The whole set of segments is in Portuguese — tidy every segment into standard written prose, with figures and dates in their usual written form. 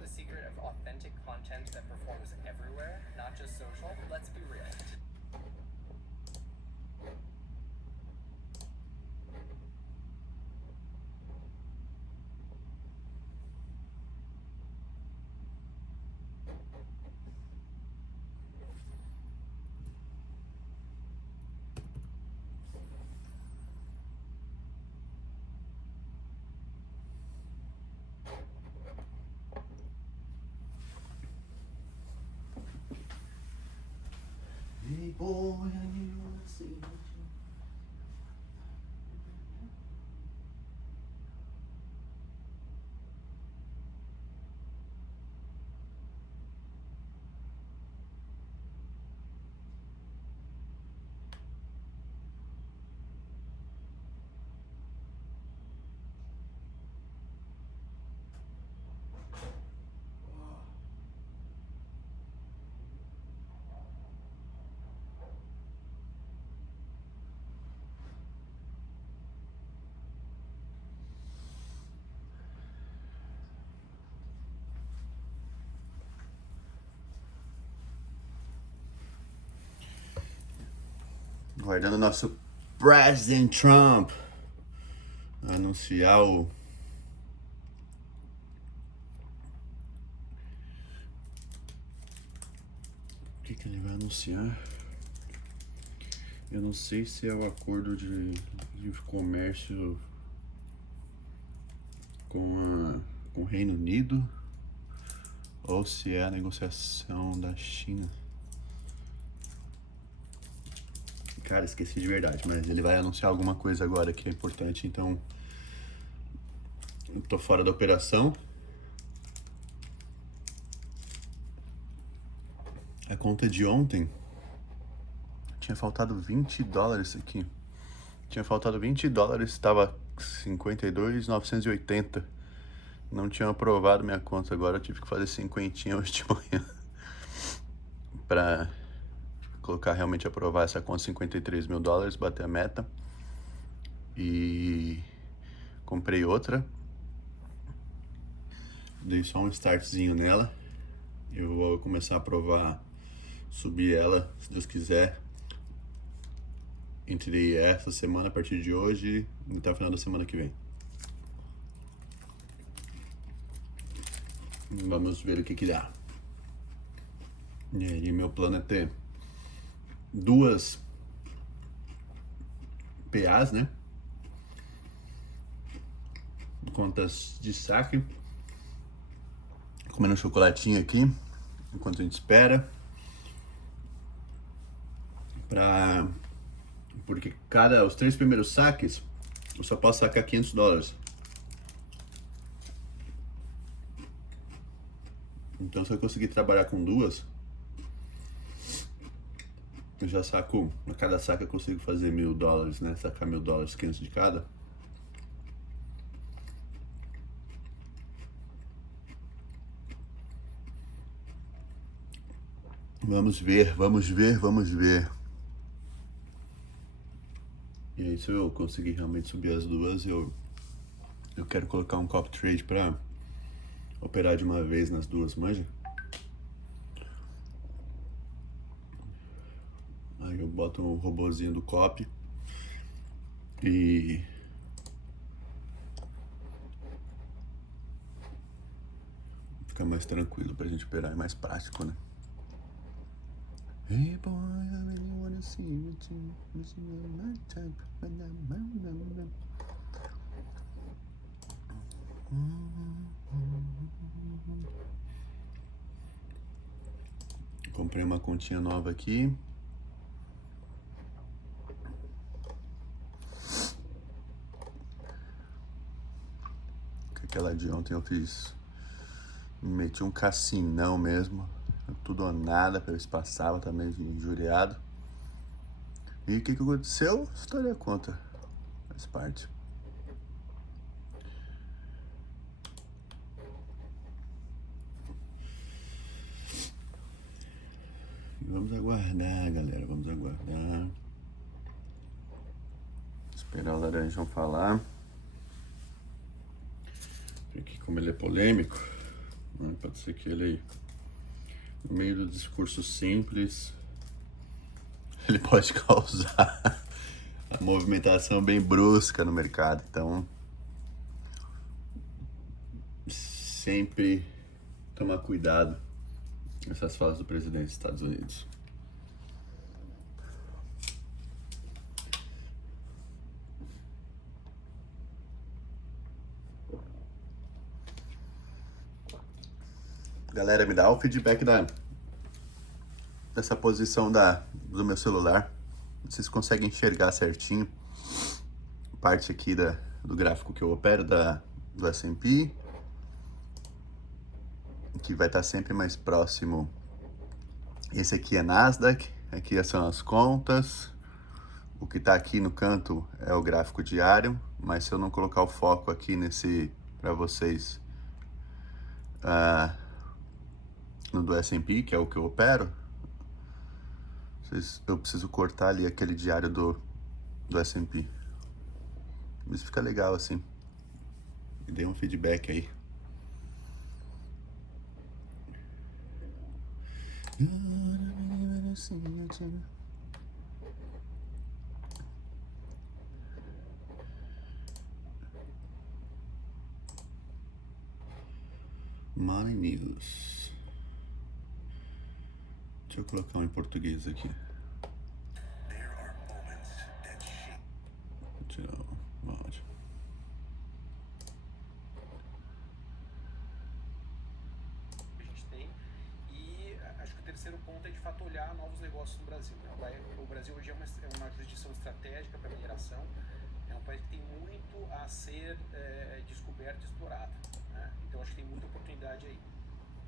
the secret of authentic content that performs everywhere, not just social? Let's be real. Hey boy, I knew you would see it. Guardando nosso President Trump anunciar o que ele vai anunciar. Eu não sei se é o acordo de comércio com o Reino Unido ou se é a negociação da China. Cara, esqueci de verdade, mas ele vai anunciar alguma coisa agora que é importante, então eu tô fora da operação. A conta de ontem tinha faltado $20 aqui. Tinha faltado $20, estava 52.980. Não tinha aprovado minha conta, agora eu tive que fazer 50 hoje de manhã pra colocar realmente aprovar essa conta, $53 mil, bater a meta. E comprei outra. Dei só um startzinho nela. Eu vou começar a aprovar, subir ela, se Deus quiser, entre essa semana, a partir de hoje, e até o final da semana que vem. Vamos ver o que dá. E aí, meu plano é ter duas PAs, né? Contas de saque. Comendo um chocolatinho aqui, enquanto a gente espera. Porque os 3 primeiros saques, eu só posso sacar $500. Então, se eu conseguir trabalhar com duas, eu já saco, a cada saco eu consigo fazer $1.000, né? Sacar $1.000, 500 de cada. Vamos ver, vamos ver, vamos ver. E aí, se eu conseguir realmente subir as duas, eu quero colocar um copy trade pra operar de uma vez nas duas, manja? Aí eu boto um robozinho do copy e fica mais tranquilo pra gente operar, é mais prático, né? Hey boy, I really wanna see you too. My type, comprei uma continha nova aqui. Aquela de ontem eu fiz, meti um cassinão mesmo, tudo ou nada pra ver se passava, tá meio injuriado. E o que aconteceu? História conta, faz parte. Vamos aguardar, galera, vamos aguardar. Esperar o Laranjão falar. Porque como ele é polêmico, Pode ser que ele, no meio do discurso simples, ele pode causar a movimentação bem brusca no mercado. Então, sempre tomar cuidado nessas falas do presidente dos Estados Unidos. Galera, me dá o feedback dessa posição do meu celular. Vocês conseguem enxergar certinho parte aqui do gráfico que eu opero do S&P, que vai estar sempre mais próximo. Esse aqui é Nasdaq, aqui são as contas. O que está aqui no canto é o gráfico diário, mas se eu não colocar o foco aqui para vocês, no do S&P, que é o que eu opero, eu preciso cortar ali aquele diário do S&P. Mas fica legal assim. Me dê um feedback aí. Money News. Deixa eu colocar um em português aqui. Tirar o áudio. A gente tem. E acho que o terceiro ponto é de fato olhar novos negócios no Brasil. O Brasil hoje é uma jurisdição estratégica para mineração. É um país que tem muito a ser descoberto e explorado, né? Então acho que tem muita oportunidade aí.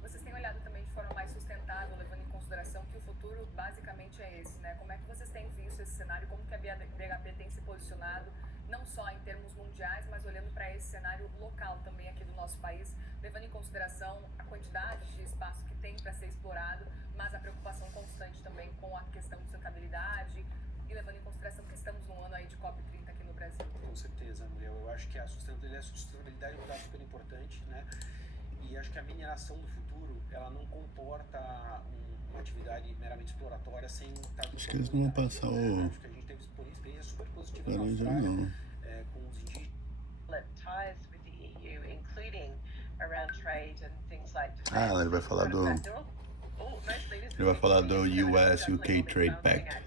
Vocês têm olhado também de forma mais sustentável, levando em consideração que o futuro basicamente é esse, né? Como é que vocês têm visto esse cenário? Como que a BHP tem se posicionado, não só em termos mundiais, mas olhando para esse cenário local também aqui do nosso país, levando em consideração a quantidade de espaço que tem para ser explorado, mas a preocupação constante também com a questão de sustentabilidade e levando em consideração que estamos num ano aí de COP30 aqui no Brasil. Com certeza, Muriel. Eu acho que a sustentabilidade é um dado super importante, né? E acho que a mineração do futuro, ela não comporta uma atividade meramente exploratória sem estar... Acho que eles não vão passar o... Acho que a gente teve experiência super positiva na laranja, Austrália, não. Com os indígenas. Ties with the EU, including around trade and things like Ele vai falar do... Ele vai falar do US-UK Trade Pact.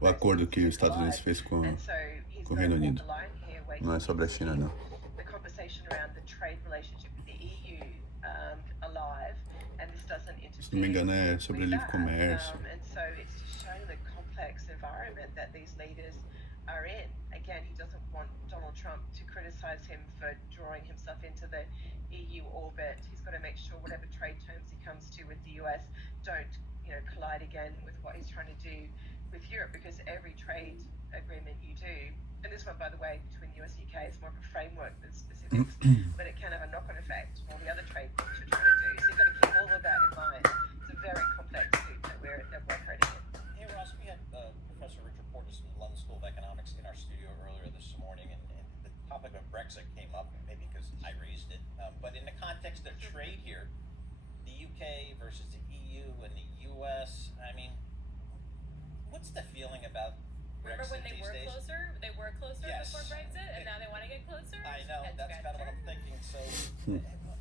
O acordo que os Estados Unidos fez com o Reino Unido. Não é sobre a China, não. Se não me engano, é sobre livre comércio. Again, he doesn't want Donald Trump to criticize him for drawing himself into the EU orbit. He's got to make sure whatever trade terms he comes to with the US don't, collide again with what he's trying to do with Europe, because every trade agreement you do, and this one, by the way, between US and UK is more of a framework than specifics, but it can have a knock-on effect on the other trade things you're trying to do. So you've got to keep all of that in mind. It's a very complex suit that we're operating in. Hey Ross, we had Professor Richard Portis from the London School of Economics in our studio earlier this morning, and the topic of Brexit came up, maybe because I raised it, but in the context of trade here, the UK versus the EU and the US, I mean, what's the feeling about Brexit Remember when they these were days? closer? They were closer Yes. before Brexit, and now they want to get closer? I know, Head that's kind of what I'm scratcher. thinking, so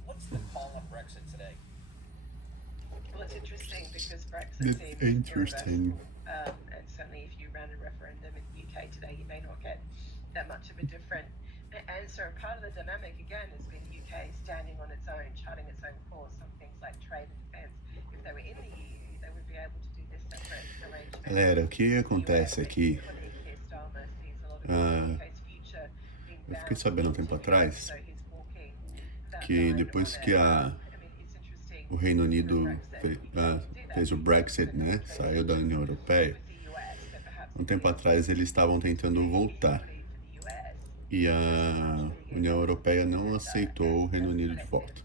what's the call on Brexit today? Well, it's interesting because Brexit It's seems interesting. irreversible, and certainly if you ran a referendum in the UK today, you may not get that much of a different answer. And part of the dynamic, again, has been the UK standing on its own, charting its own course on things like trade and defence. If they were in the EU, they would be able to do this separate arrangement. Galera, o que acontece aqui? Eu fiquei sabendo um tempo atrás que depois que o Reino Unido fez o Brexit, né? Saiu da União Europeia. Um tempo atrás eles estavam tentando voltar. E a União Europeia não aceitou o Reino Unido de volta.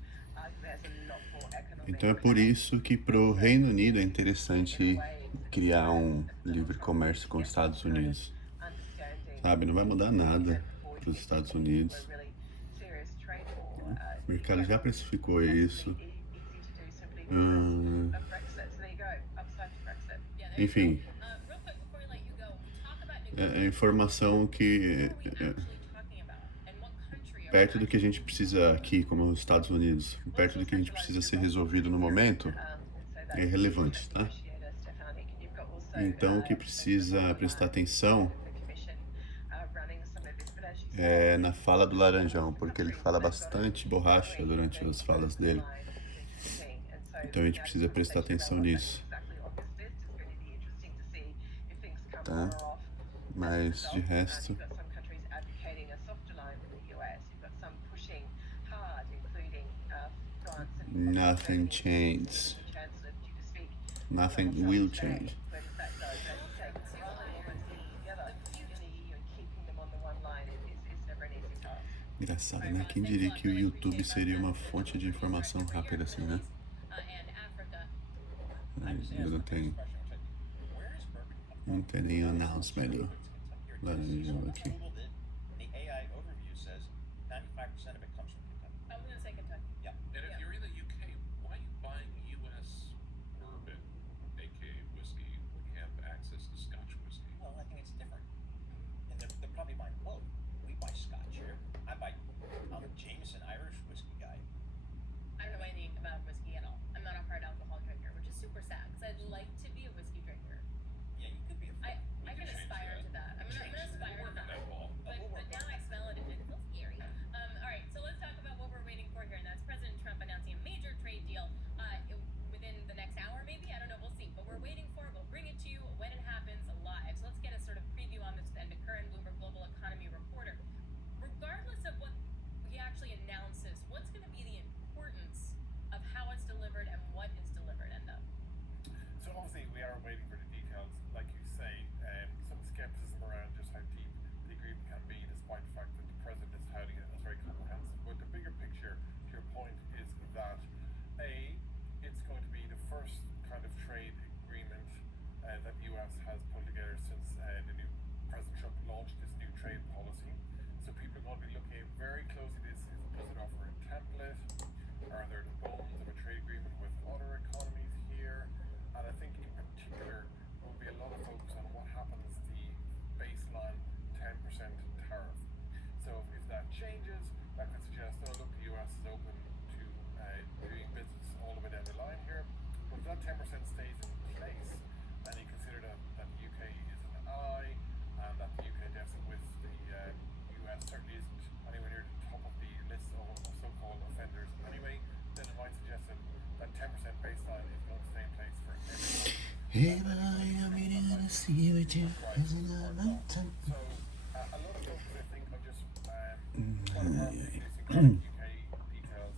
Então é por isso que para o Reino Unido é interessante criar um livre comércio com os Estados Unidos. Sabe, não vai mudar nada para os Estados Unidos. O mercado já precificou isso. Easy to do simply of Brexit. So there you go. Upside to Brexit. Yeah, there you Enfim, go. Real quick before we let you go, talk about é negotiations. informação que Who are we actually talking about? And what country are we perto do que a actually gente precisa aqui, como os Estados Unidos, perto do que a gente precisa ser resolvido no momento, é relevante, tá? Então, o que precisa prestar atenção é na fala do Laranjão, porque ele fala bastante borracha durante as falas dele. Então, a gente precisa prestar atenção nisso, tá? Mas, de resto, nothing changes. Nothing will change. Engraçado, né? Quem diria que o YouTube seria uma fonte de informação rápida assim, né? And Africa? Mas não tem, Where is bourbon come from? não tem nem announcement do Laranjão aqui. Googled it, and the AI overview says 95% of it comes from Kentucky. I was gonna say Kentucky. Yeah. And if you're in the UK, why are you buying US bourbon, aka whiskey, when you have access to Scotch whiskey? Well, I think it's different. And they're probably buying both. We buy Scotch here. I'm a Jameson Irish whiskey guy. I don't know anything about whiskey at all. I'm not a hard alcohol drinker, which is super sad because I'd like to be a whiskey drinker. Yeah, you could be a I can aspire to that. I'm gonna aspire to that. That ball. But now I smell it and it feels scary. All right, so let's talk about what we're waiting for here, and that's President Trump announcing a major trade deal within the next hour, maybe. I don't know. We'll see. But we're waiting for it. We'll bring it to you when it happens live. So let's get a sort of preview on this then. Current Bloomberg Global Economy reporter. Regardless of what he actually announces, what's going to be the importance of how it's delivered and what is delivered, Endo? So obviously we are waiting for the details, like you say, some skepticism around just how deep the agreement can be, despite the fact that the president is touting it as very comprehensive. But the bigger picture, to your point, is that it's going to be the first kind of trade agreement that the US has put together since the new President Trump launched this new trade policy. So people are going to be looking at very closely this. Does it offer a template? Are there the bones of a trade agreement with other economies here? And I think in particular there will be a lot of focus on what happens the baseline 10% tariff. So if that changes, that could suggest, oh look, the US is open to doing business all the way down the line here. But if that 10% stays in place, then you consider that the UK is an ally, and that the UK deficit with the US certainly isn't anywhere near the top of the list of so-called offenders anyway, then it might suggest that 10% baseline is going to stay in place for everyone. Hey, boy, I'm meeting to see what you So a lot of folks, I think, are just introducing UK details,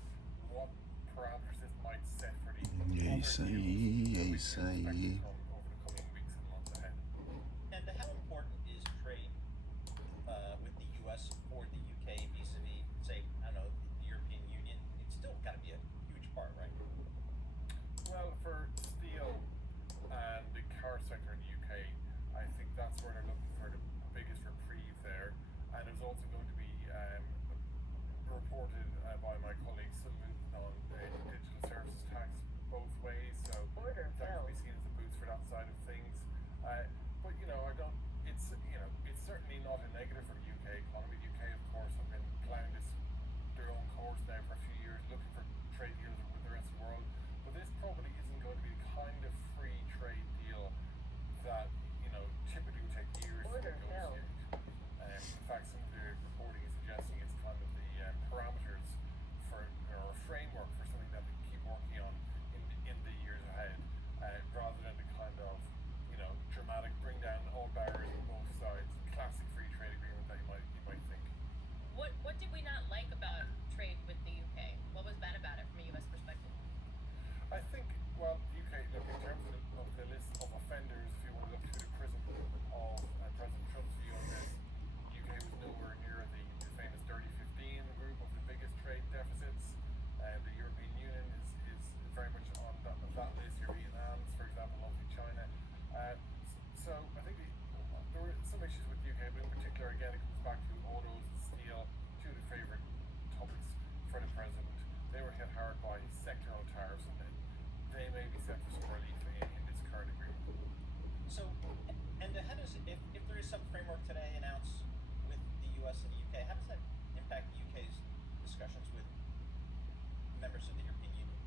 what parameters this might set for the É isso aí, é isso aí. over the coming weeks and months ahead. And how important is trade with the U.S. for the U.K. vis-a-vis, say, I don't know, the European Union? It's still got to be a huge part, right? Well, for steel and the car sector in the UK, I think that's where they're looking for the biggest reprieve there. And there's also going to be reported by my colleague some movement on the digital services tax both ways. So that could be seen as a boost for that U.S. and the U.K. How does that impact the U.K.'s discussions with members of the European Union?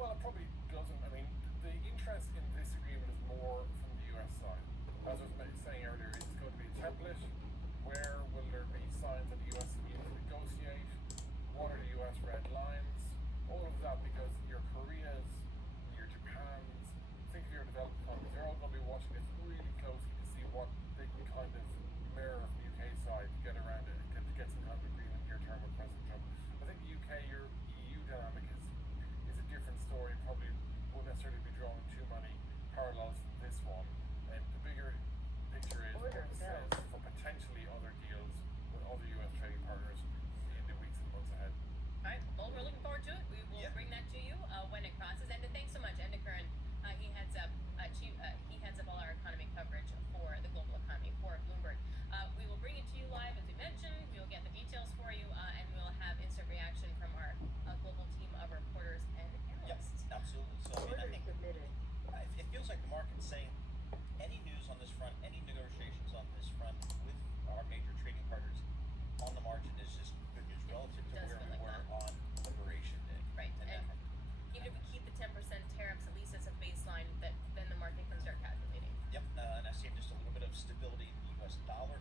Well, it probably doesn't. I mean, the interest in this agreement is more from the US side. As I was saying earlier, it's going to be a template. Where will there be signs that the US needs to negotiate? What are the US red lines? All of that, because your Koreas, your Japans, think of your developed economies, they're all going to be watching this really closely to see what they can kind of mirror from the UK side to get around it, to get some kind of agreement near term with President Trump. I think the UK, your EU dynamic is a different story, probably won't necessarily be drawing too many parallels to this one. And the bigger picture is what it says for potentially other deals with other US trading partners in the weeks and months ahead. All right, well, we're looking forward to it. We will bring that to you when it crosses. And thanks so much, Enda Curran. He heads up he heads up all our economy coverage for the global economy for Bloomberg. We will bring it to you live, as we mentioned. We will get the details for you, and we will have instant reaction from our global team of reporters and analysts. Yep, absolutely. So I mean, I think it feels like the market's saying any news on this front, any negotiations on this front with our major trading partners on the margin is just good news relative to where we were on Liberation Day. Right, and even if we keep the 10% tariffs, at least as a baseline, that then the market can start calculating. Yep, and I see just a little bit of stability in the U.S. dollar.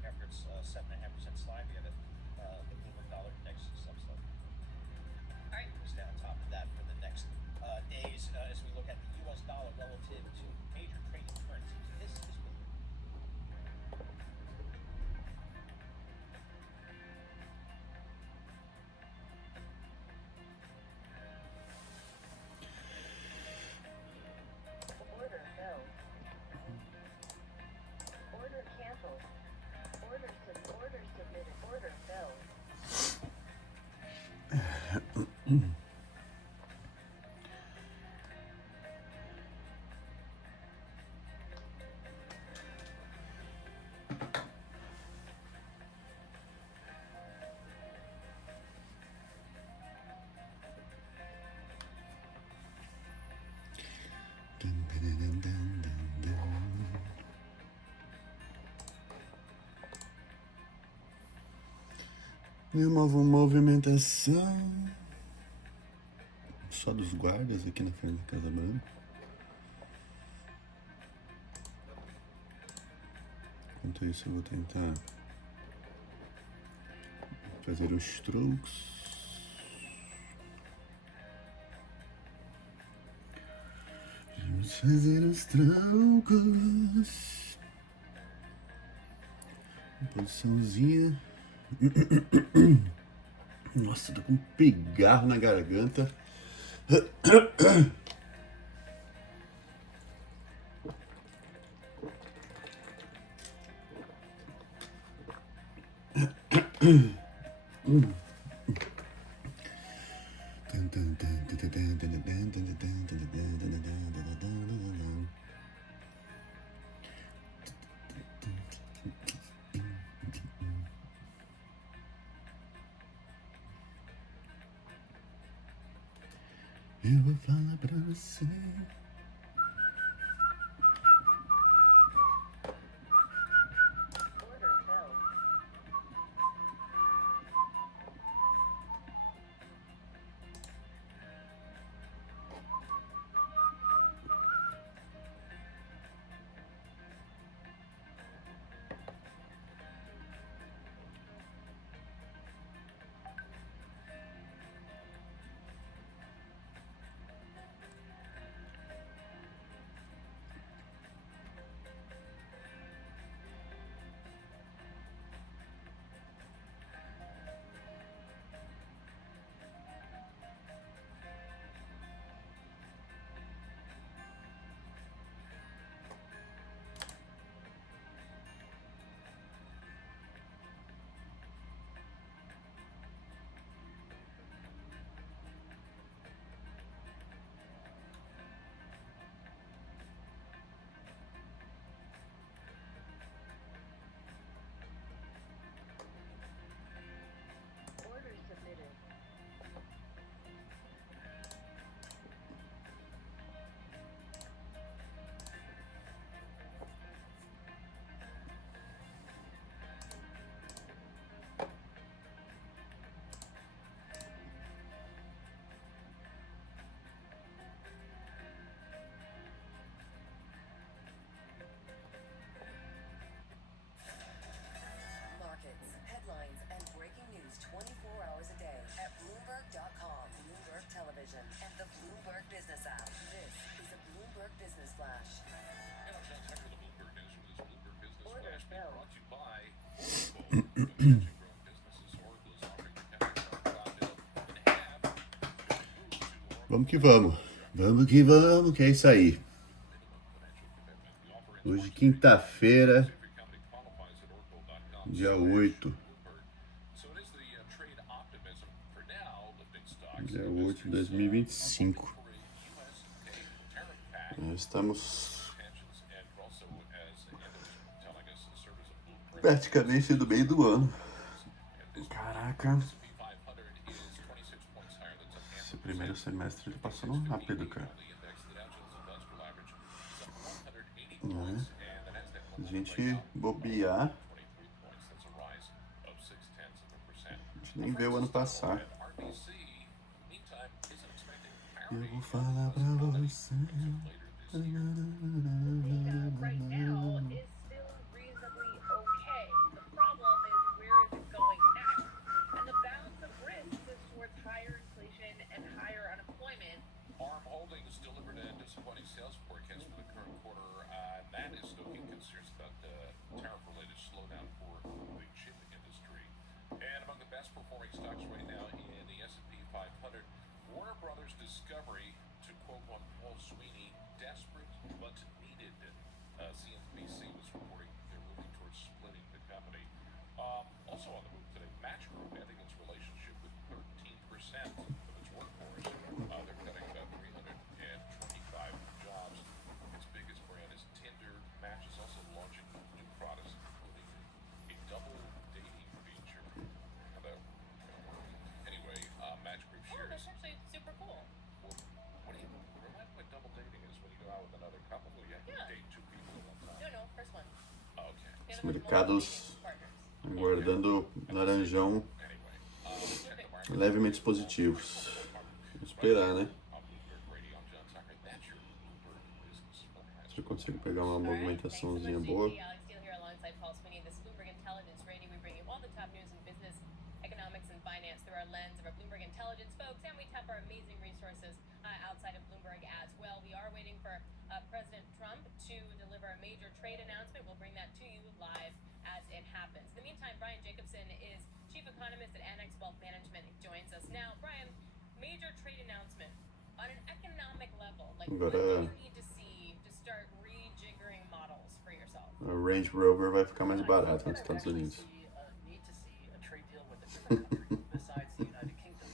After its 7.5% slide, we have the Bloomberg Dollar Index sub-slide. All right. We'll stay on top of that for the next days as we look at the U.S. dollar relative to major trading currencies. This is Bloomberg. Order filled. Order canceled. Order submitted. Order filled. Dun, dun, dun, dun, dun, dun. E uma movimentação só dos guardas aqui na frente da Casa Branca. Enquanto isso eu vou tentar fazer os truques. Vamos fazer os truques. Posiçãozinha. Nossa, tô com um pigarro na garganta. Eu vou falar pra você. Order filled. Vamos que vamos. Vamos que vamos, que é isso aí. Hoje, quinta-feira, dia 8. Dia 8 de 2025. Nós estamos praticamente no meio do ano. Caraca. Esse primeiro semestre tá passando rápido, cara. Se a gente bobear, a gente nem vê o ano passar. Eu vou falar pra você. Right now is still reasonably okay. The problem is where is it going next? And the balance of risk is towards higher inflation and higher unemployment. ARM Holdings delivered a disappointing sales forecast for the current quarter. That is stoking concerns about the tariff-related slowdown for the chip industry. And among the best performing stocks right now in the S&P 500, Warner Brothers Discovery, to quote one Paul Sweeney, desperate but needed. CNBC was reporting they're moving towards splitting the company. Also on the move today, Match Group ending its relationship with 13% of its workforce. They're cutting about 325 jobs. Its biggest brand is Tinder. Match is also launching new products, including a double dating feature. How that anyway, Match Group Oh, shares. that's actually super cool. Well, what do you remind me what double dating is when you go out with another couple? You have to Yeah. date two people at one time. No, first one. Oh, okay. The Os other one's multiple mercados dating partners. aguardando laranjão Anyway, check the market. levemente positivos. Vamos esperar, né? On Bloomberg Radio, I'm John Tucker. That's your Bloomberg Business Forecast. Se eu consigo pegar uma All right, movimentaçãozinha thanks so boa. much, JT. Alex Steele here alongside Paul Sweeney. This is Bloomberg Intelligence Radio. We bring you all the top news in business, economics, and finance through our lens of our Bloomberg Intelligence folks, and we tap our amazing resources outside of Bloomberg as well. We are waiting for President Trump to deliver a major trade announcement. We'll bring that to you live as it happens. In the meantime, Brian Jacobson is chief economist at Annex Wealth Management. He joins us now. Brian, major trade announcement on an economic level. Like, what do you need to see to start rejiggering models for yourself? A Range Rover vai ficar mais barato nos Estados Unidos. Need to see a trade deal with a different country besides the United Kingdom.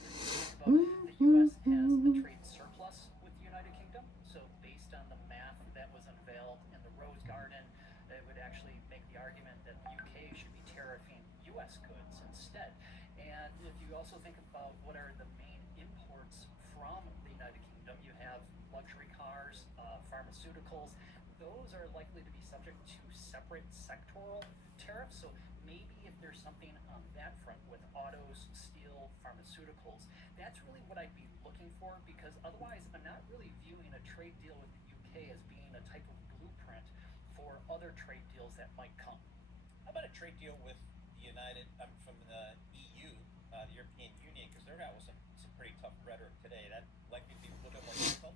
The U.S. has a trade surplus with the United Kingdom, so based on the math that was unveiled in the Rose Garden, it would actually make the argument that the UK should be tariffing U.S. goods instead. And if you also think about what are the main imports from the United Kingdom, you have luxury cars, pharmaceuticals. Those are likely to be subject to separate sectoral tariffs. So maybe if there's something on that front with autos, steel, pharmaceuticals, that's really what I'd be looking for, because otherwise I'm not really viewing a trade deal with the UK as being a type of blueprint for other trade deals that might come. How about a trade deal with the from the EU, the European Union, because they're out with some pretty tough rhetoric today. That likely to be a little bit more difficult.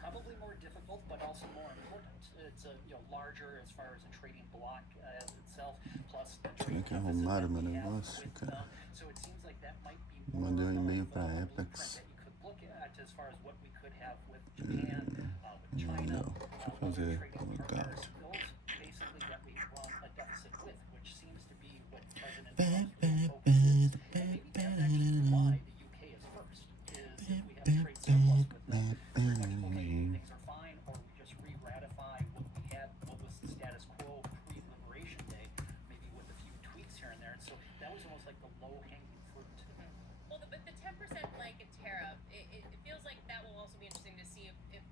Probably more difficult, but also more important. It's larger as far as a trading bloc as itself, plus the Tinha trade que arrumar o meu deficit that we have negócio, with cara. So it seems like that might be Mandei um e-mail of pra a Apex. blueprint that you could look at as far as what we could have with Japan, with China, Não, deixa eu other fazer trading comentário. partners, those basically that we run a deficit with, which seems to be what President Trump's real focus is. And maybe that's actually why the UK is first, is if we have a trade surplus with them, they're like, okay, things are fine, or we just re-ratify what we had, what was the status quo pre-Liberation Day, maybe with a few tweaks here and there. And so that was almost like the low-hanging fruit. Well, but the 10% blanket tariff, it feels like that will also be interesting to see if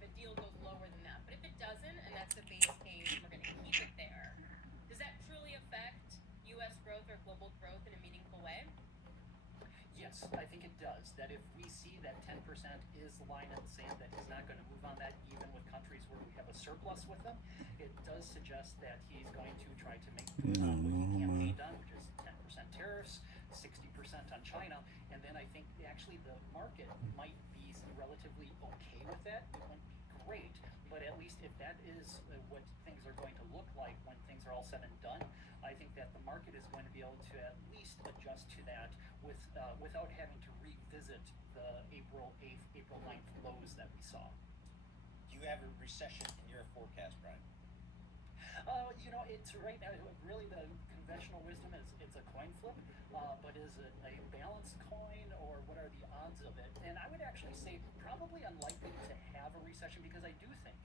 a deal goes lower than that. But if it doesn't, and that's the base case, and we're going to keep it there, does that truly affect U.S. growth or global growth in a meaningful way? Yes, I think it does. That if we see that 10% is the line in the sand, that he's not going to move on that even with countries where we have a surplus with them, it does suggest that he's going to try to make what he campaigned on, which is 10% tariffs, 60% on China, and then I think actually the market might be relatively okay with that. It won't be great, but at least if that is what things are going to look like when things are all said and done, I think that the market is going to be able to at least adjust to that without having to revisit the April 8th, April 9th lows that we saw. Do you have a recession in your forecast, Brian? It's right now, really the conventional wisdom is it's a coin flip, but is it a balanced coin or what are the odds of it? And I would actually say probably unlikely to have a recession because I do think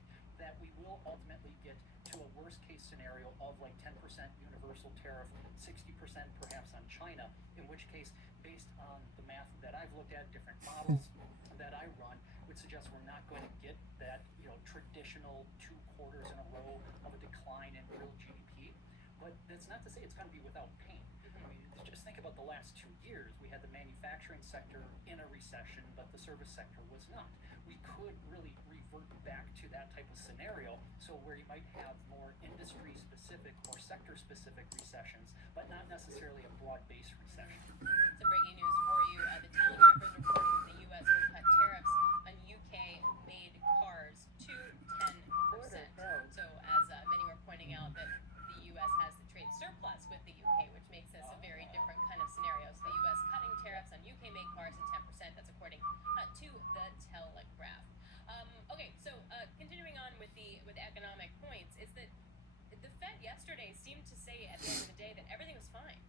that we will ultimately get to a worst case scenario of like 10% universal tariff, 60% perhaps on China, in which case, based on the math that I've looked at, different models that I run, would suggest we're not going to get that, traditional 2 quarters in a row of a decline in real GDP. But that's not to say it's going to be without pain. I mean, just think about the last 2 years. We had the manufacturing sector in a recession, but the service sector was not. We could really revert back to that type of scenario, so where you might have more industry-specific or sector-specific recessions, but not necessarily a broad-based recession. Some breaking news for you. The Telegraph is reporting that the U.S. will cut tariffs on UK-made cars to 10%. So as many were pointing out that the U.S. has the trade surplus with the UK, which makes this a very different kind of scenario. So the U.S. cutting tariffs on UK-made cars to 10%. That's according to the Telegraph. Okay, so continuing on with the economic points, is that the Fed yesterday seemed to say at the end of the day that everything was fine,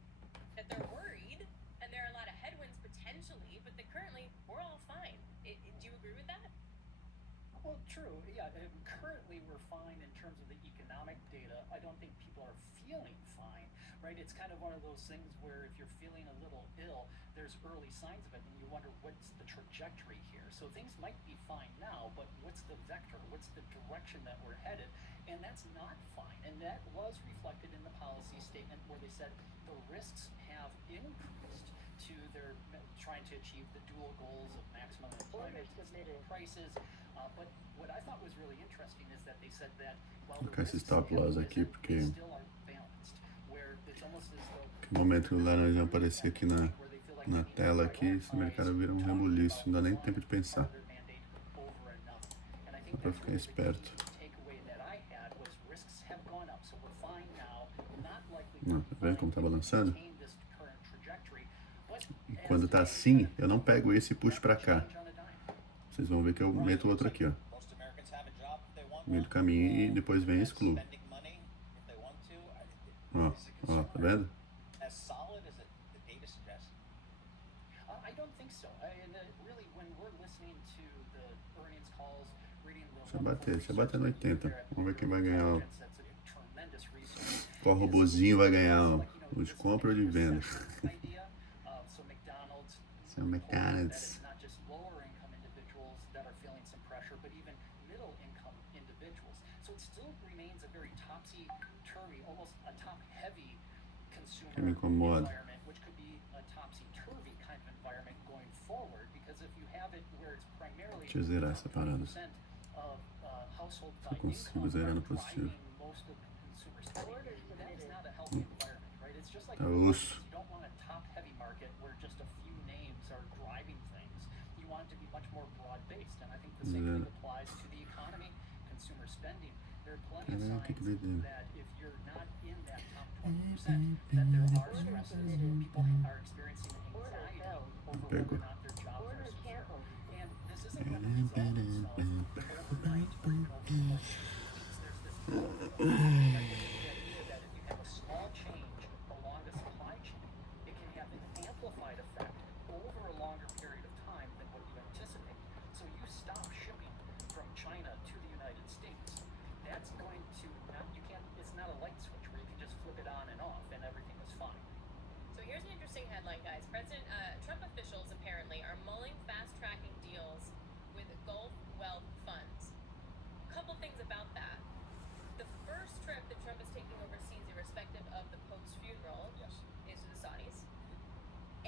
that they're worried and there are a lot of headwinds potentially, but that currently we're all fine. Do you agree with that? Well, true. Yeah, currently we're fine in terms of the economic data. I don't think people are feeling fine, right? It's kind of one of those things where if you're feeling a little ill, there's early signs of it, and you wonder what's the trajectory here. So things might be fine now, but what's the vector? What's the direction that we're headed? And that's not fine. And that was reflected in the policy statement where they said the risks have increased to their trying to achieve the dual goals of maximum employment and stable prices. But what I thought was really interesting is that they said that while Vou the colocar esse risks stop have loss risen, aqui they porque still are balanced, where it's almost as though no momento que o laranja aparecer aqui na tela aqui, esse mercado vira um rebuliço, não dá nem tempo de pensar. Só para ficar esperto. Não, tá vendo como tá balançando? E quando tá assim, eu não pego esse e puxo para cá. Vocês vão ver que eu meto o outro aqui, ó. No meio do caminho e depois vem e excluo. Ó, tá vendo? Deixa eu bater no 80. Vamos ver quem vai ganhar. Qual robozinho vai ganhar, ó, o de compra ou de venda? São McDonald's. Que me incomoda. Deixa eu zerar essa parada. Se eu consigo zerar no positivo. Tá osso. Zero. Caralho, o que que veio dele? Pegou. Headline, guys. President Trump officials apparently are mulling fast-tracking deals with Gulf wealth funds. A couple things about that. The first trip that Trump is taking overseas, irrespective of the Pope's funeral, is to the Saudis.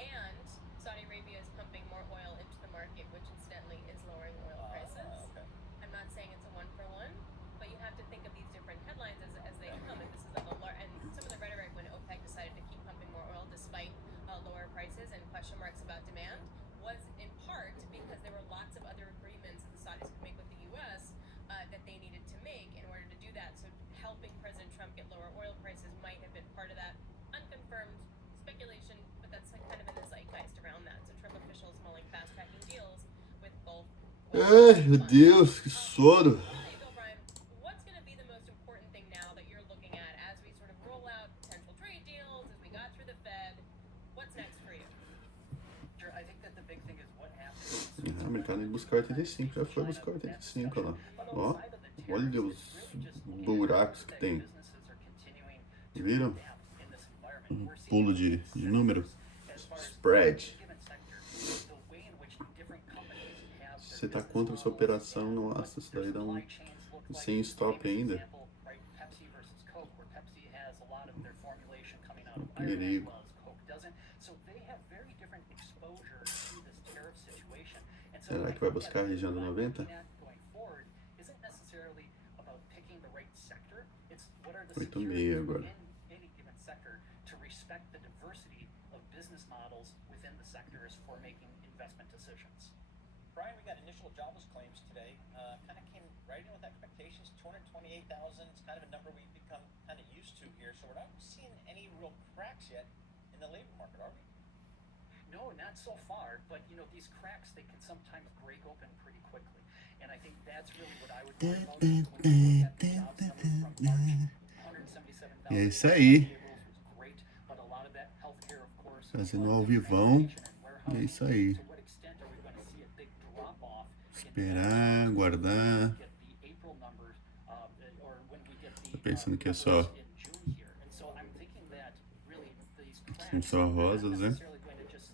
And Saudi Arabia is pumping more oil into the market, which incidentally is lowering oil prices. Okay. I'm not saying it's a one-for-one, but you have to think of these different headlines as they come. And this is and some of the rhetoric when OPEC decided to keep pumping more oil despite lower prices and question marks about demand was in part because there were lots of other agreements that the Saudis could make with the U.S. That they needed to make in order to do that. So helping President Trump get lower oil prices might have been part of that. Unconfirmed speculation, but that's kind of in the zeitgeist Ai, meu Deus, que sono. There you go, Brian. What's going to be the most important thing now that you're looking at as we sort of roll out potential trade deals, as we got through the Fed? What's next for you? Sure, I think that the big thing is what happens. Ah, o mercado ia buscar 85, já foi buscar 85, olha lá. Ó, olha os buracos que tem. Viram? Um pulo de número. Spread. Se você tá contra essa operação, nossa, isso daí dá um sem stop ainda. Um perigo. Será que vai buscar a região do 90? 8,5 agora. Brian, we got initial jobless claims today. Kind of came right in with expectations. 228,000 is kind of a number we've become kind of used to here. So we're not seeing any real cracks yet in the labor market, are we? No, not so far, but you know, these cracks, they can sometimes break open pretty quickly. And I think that's really what I would worry about when you look at the jobs number from March. 177,000. E é isso aí. Was great, but a lot of that healthcare, of course, Fazendo ao vivão. E é isso aí. to what extent are we going to see a big drop off? Esperar, guardar. Get the April numbers, or when we get the Tô pensando que é só, numbers in June here. And so I'm thinking that really these são cracks só rosas, né? necessarily going to just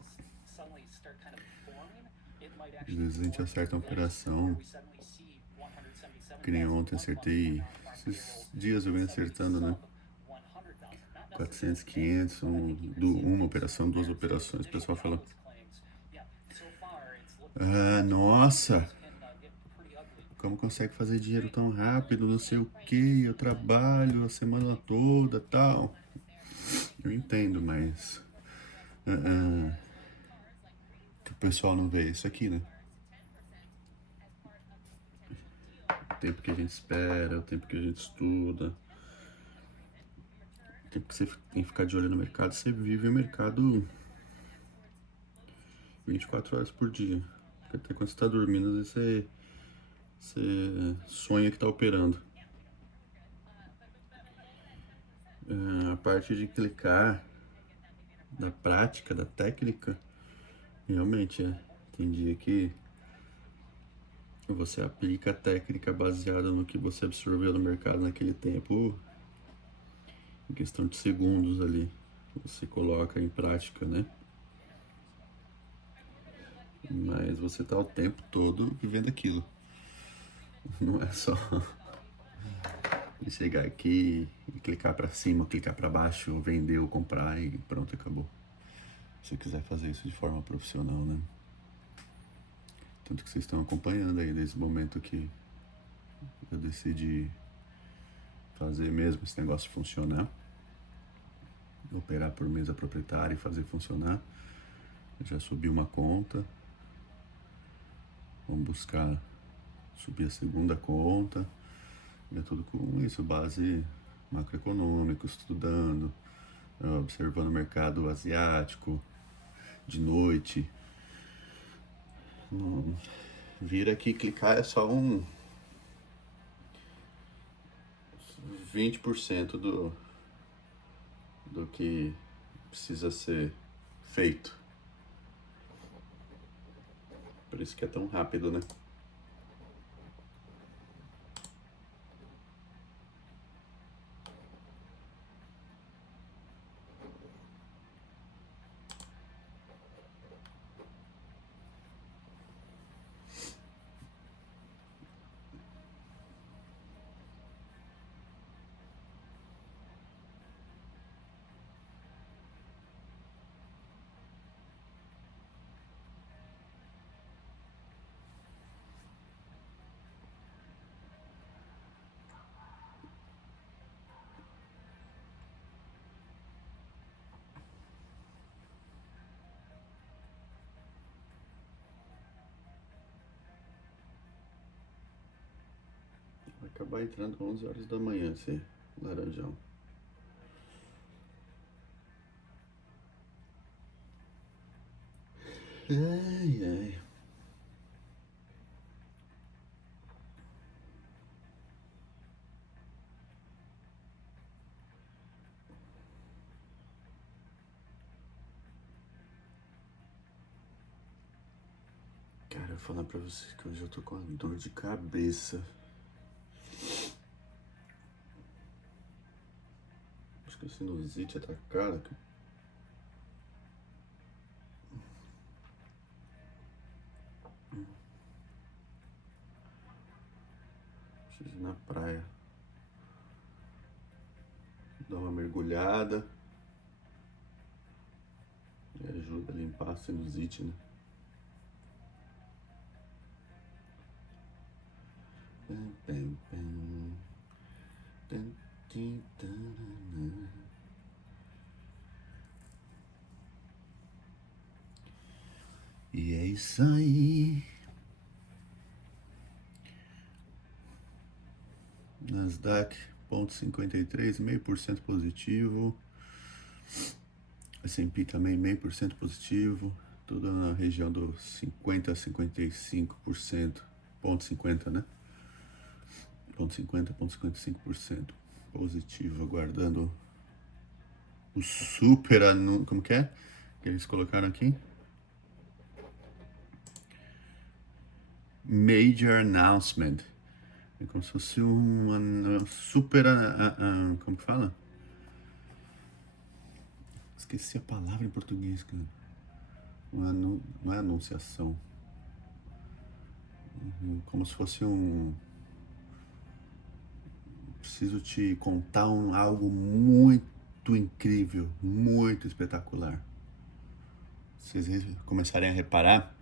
suddenly start kind of forming. It might Às actually vezes a gente acerta uma operação. we suddenly see 177,000 Que nem ontem acertei. Esses dias eu venho acertando, né? 400, 500, uma operação, duas operações. O pessoal fala, ah, nossa, como consegue fazer dinheiro tão rápido, não sei o que, eu trabalho a semana toda, tal. Eu entendo, mas o pessoal não vê isso aqui, né? O tempo que a gente espera, o tempo que a gente estuda. O tempo que você tem que ficar de olho no mercado, você vive o mercado 24 horas por dia. Até quando você está dormindo, às vezes você sonha que está operando. A parte de clicar, da prática, da técnica, realmente tem dia que você aplica a técnica baseada no que você absorveu no mercado naquele tempo. Em questão de segundos ali, você coloca em prática, né? Mas você tá o tempo todo vivendo aquilo. Não é só chegar aqui e clicar para cima, clicar para baixo, vender ou comprar e pronto, acabou. Se você quiser fazer isso de forma profissional, né? Tanto que vocês estão acompanhando aí desde o momento que eu decidi fazer mesmo esse negócio funcionar, operar por mesa proprietária e fazer funcionar. Eu já subi uma conta, vamos buscar subir a segunda conta, é tudo com isso, base macroeconômica, estudando, observando o mercado asiático de noite. Vir aqui clicar é só 20% do que precisa ser feito. Por isso que é tão rápido, né? Vai acabar entrando 11 horas da manhã esse laranjão. Ai, ai. falar pra vocês que hoje eu tô com uma dor de cabeça. Acho que a sinusite atacaram aqui. Preciso ir na praia. Dar uma mergulhada. E ajuda a limpar a sinusite, né? E é isso aí. Nasdaq, 0,53, 0,5% positivo. S&P também 0,5% positivo. Tudo na região dos 50 a 55%. 0,50, né? 0,50, 0,55% positivo, aguardando o super anúncio. Como que é? Que eles colocaram aqui? Major announcement. É como se fosse um super. Como que fala? Esqueci a palavra em português, cara. Não é anunciação. Como se fosse um. Preciso te contar algo muito incrível, muito espetacular. Se vocês começarem a reparar,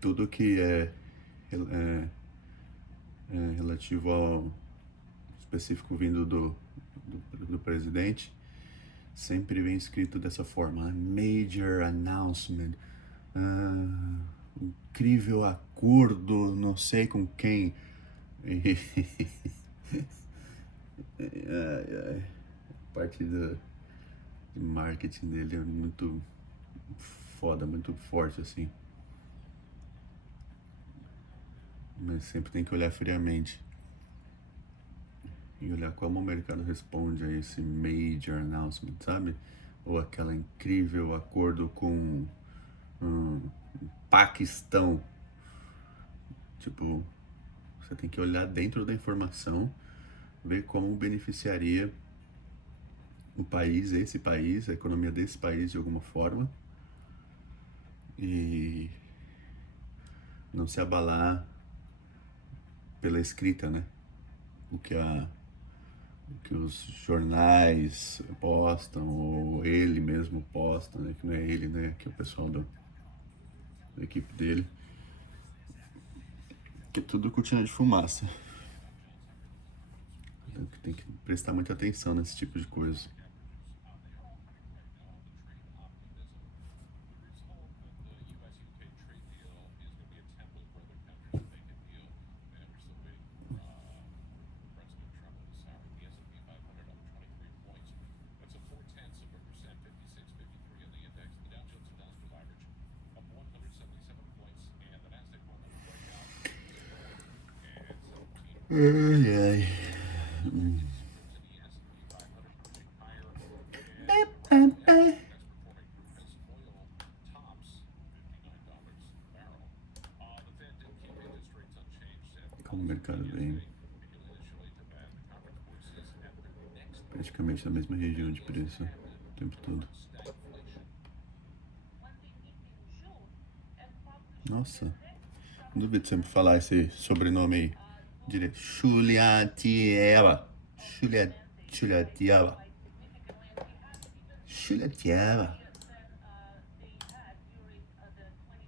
tudo que é relativo ao específico vindo do presidente, sempre vem escrito dessa forma: Major announcement, incrível acordo, não sei com quem. A parte de marketing dele é muito foda, muito forte assim. Mas sempre tem que olhar friamente e olhar como o mercado responde a esse major announcement, sabe? Ou aquela incrível acordo com Paquistão. Tipo, você tem que olhar dentro da informação, ver como beneficiaria o país, esse país, a economia desse país de alguma forma, e não se abalar pela escrita, né? O que os jornais postam, ou ele mesmo posta, né? Que não é ele, né? Que é o pessoal da equipe dele. Que é tudo cortina de fumaça. Então, tem que prestar muita atenção nesse tipo de coisa. Ai, ai. Como o mercado vem praticamente na mesma região de preço o tempo todo. Nossa, não duvido sempre falar esse sobrenome aí direito. Chuliatieva. Chuliatieva.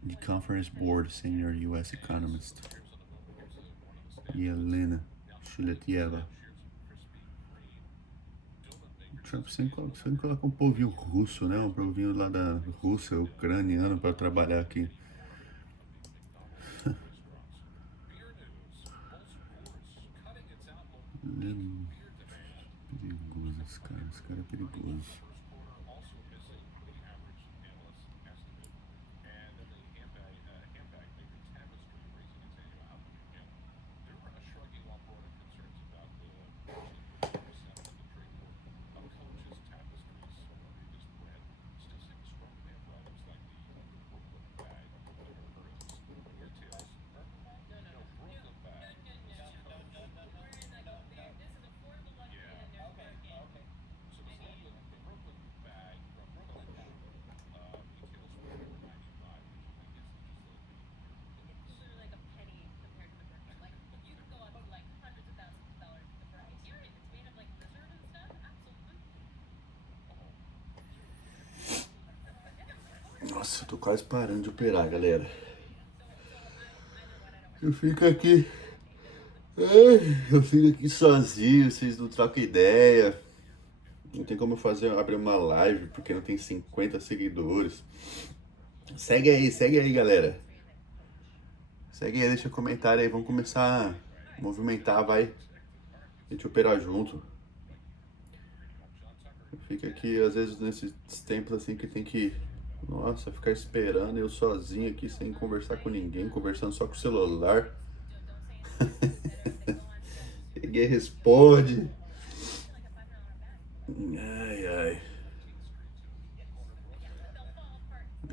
The Conference Board Senior U.S. Economist. Yelena Chuliatieva. O Trump sempre coloca um povinho russo, né? Um povinho lá da Rússia, ucraniano, para trabalhar aqui. Perigoso esse cara é perigoso. Nossa, eu tô quase parando de operar, galera. Eu fico aqui. Eu fico aqui sozinho, vocês não trocam ideia. Não tem como eu abrir uma live porque não tem 50 seguidores. Segue aí, galera. Segue aí, deixa comentário aí. Vamos começar a movimentar, vai. A gente operar junto. Fica aqui, às vezes, nesses tempos assim que tem que... Nossa, ficar esperando eu sozinho aqui, sem conversar com ninguém, conversando só com o celular. Ninguém responde. Ai, ai.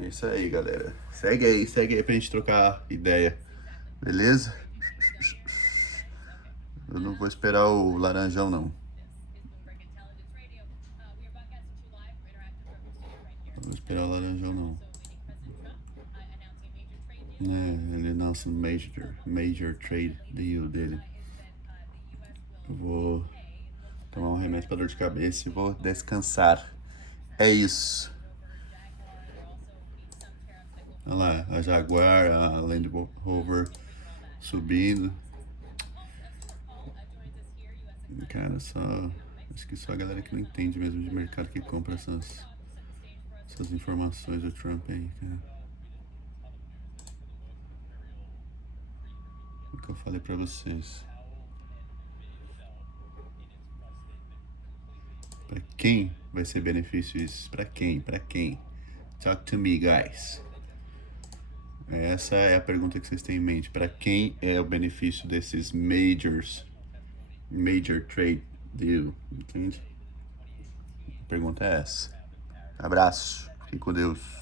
É isso aí, galera. Segue aí pra gente trocar ideia. Beleza? Eu não vou esperar o laranjão, não. Não vou esperar o laranjão, não. Ele announce major trade deal dele. Eu vou tomar um remédio pra dor de cabeça e vou descansar. É isso. Olha lá, a Jaguar, a Land Rover subindo. Cara, acho que só a galera que não entende mesmo de mercado que compra essas informações do Trump aí, cara. O que eu falei pra vocês. Pra quem vai ser benefício isso? Pra quem? Talk to me, guys. Essa é a pergunta que vocês têm em mente. Pra quem é o benefício desses major trade deal? Entende? A pergunta é essa. Abraço. Fique com Deus.